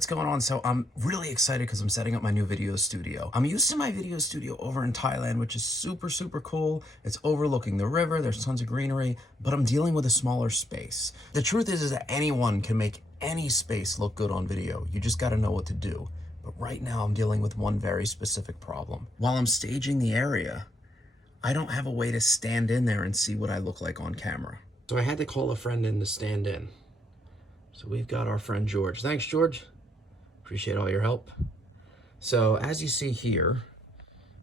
what's going on? So I'm really excited because I'm setting up my new video studio. I'm used to my video studio over in Thailand, which is super, super cool. It's overlooking the river. There's tons of greenery, but I'm dealing with a smaller space. The truth is that anyone can make any space look good on video. You just got to know what to do. But right now I'm dealing with one very specific problem. While I'm staging the area, I don't have a way to stand in there and see what I look like on camera. So I had to call a friend in to stand in. So we've got our friend George. Thanks, George. Appreciate all your help. So as you see here,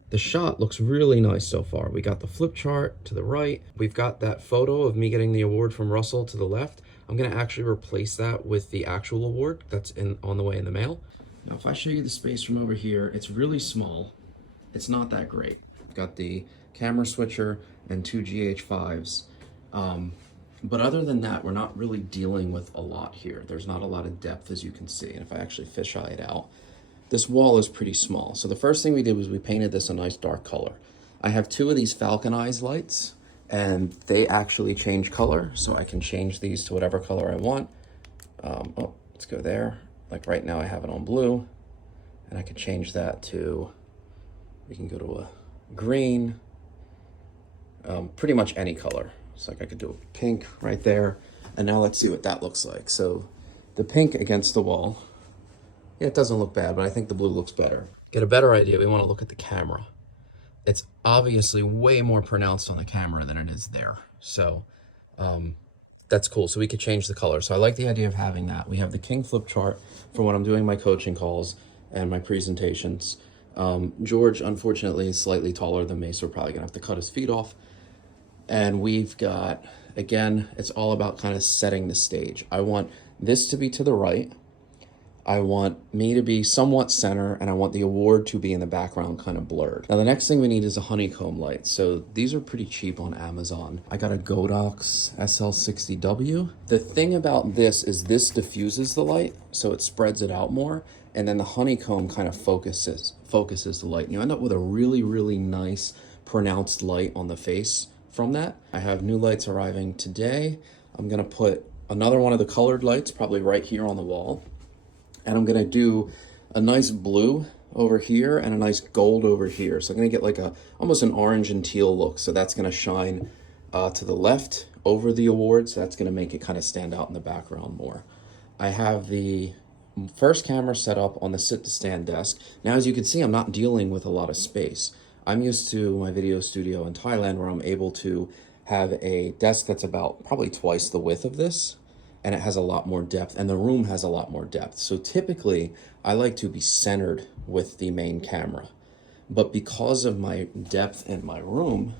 the shot looks really nice so far. We got the flip chart to the right. We've got that photo of me getting the award from Russell to the left. I'm gonna actually replace that with the actual award that's on the way in the mail. Now, if I show you the space from over here, it's really small. It's not that great. Got the camera switcher and two GH5s. But other than that, we're not really dealing with a lot here. There's not a lot of depth, as you can see. And if I actually fisheye it out, this wall is pretty small. So the first thing we did was we painted this a nice dark color. I have two of these Falcon Eyes lights, and they actually change color. So I can change these to whatever color I want. Oh, let's go there. Like right now I have it on blue, and I could change that to, we can go to a green, pretty much any color. So like I could do a pink right there. And now let's see what that looks like. So the pink against the wall, yeah, it doesn't look bad, but I think the blue looks better. Get a better idea, we want to look at the camera. It's obviously way more pronounced on the camera than it is there. So that's cool. So we could change the color. So I like the idea of having that. We have the King flip chart for when I'm doing my coaching calls and my presentations. George, unfortunately, is slightly taller than me, so we're probably gonna have to cut his feet off. And we've got, again, it's all about kind of setting the stage. I want this to be to the right. I want me to be somewhat center, and I want the award to be in the background kind of blurred. Now, the next thing we need is a honeycomb light. So these are pretty cheap on Amazon. I got a Godox SL60W. The thing about this is this diffuses the light, so it spreads it out more, and then the honeycomb kind of focuses the light. And you end up with a really, really nice pronounced light on the face from that. I have new lights arriving today. I'm gonna put another one of the colored lights probably right here on the wall. And I'm gonna do a nice blue over here and a nice gold over here. So I'm gonna get like almost an orange and teal look. So that's gonna shine to the left over the award. So that's gonna make it kind of stand out in the background more. I have the first camera set up on the sit to stand desk. Now, as you can see, I'm not dealing with a lot of space. I'm used to my video studio in Thailand where I'm able to have a desk that's about probably twice the width of this, and it has a lot more depth, and the room has a lot more depth. So typically, I like to be centered with the main camera. But because of my depth in my room,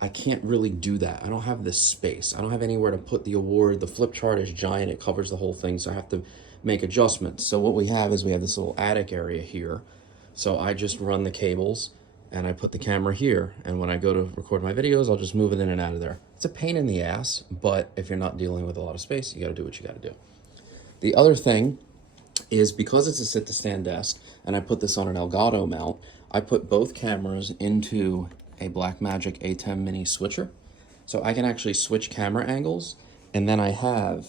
I can't really do that. I don't have this space. I don't have anywhere to put the award. The flip chart is giant. It covers the whole thing, so I have to make adjustments. So what we have is we have this little attic area here. So I just run the cables, and I put the camera here, and when I go to record my videos, I'll just move it in and out of there. It's a pain in the ass, but if you're not dealing with a lot of space, you gotta do what you gotta do. The other thing is, because it's a sit to stand desk, and I put this on an Elgato mount, I put both cameras into a Blackmagic A10 mini switcher. So I can actually switch camera angles, and then I have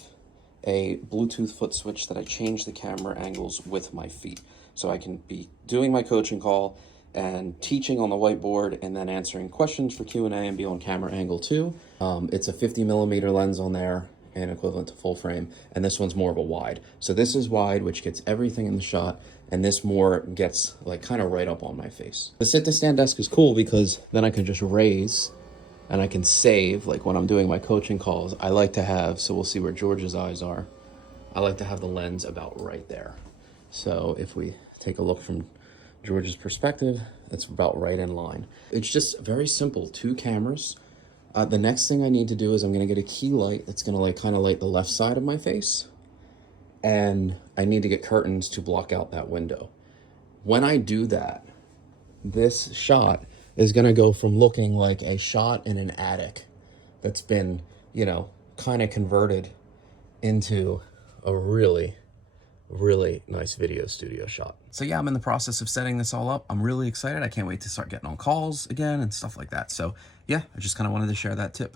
a Bluetooth foot switch that I change the camera angles with my feet. So I can be doing my coaching call and teaching on the whiteboard and then answering questions for Q&A and be on camera angle too. It's a 50mm lens on there and equivalent to full frame, and this one's more of a wide. So this is wide, which gets everything in the shot, and this more gets like kind of right up on my face. The sit to stand desk is cool because then I can just raise and I can save, like when I'm doing my coaching calls, I like to have, so we'll see where George's eyes are, I like to have the lens about right there. So if we take a look from George's perspective, it's about right in line. It's just very simple, two cameras. The next thing I need to do is I'm gonna get a key light that's gonna like kind of light the left side of my face. And I need to get curtains to block out that window. When I do that, this shot is gonna go from looking like a shot in an attic that's been, you know, kind of converted into a really nice video studio shot. So yeah, I'm in the process of setting this all up. I'm really excited. I can't wait to start getting on calls again and stuff like that. So yeah, I just kind of wanted to share that tip.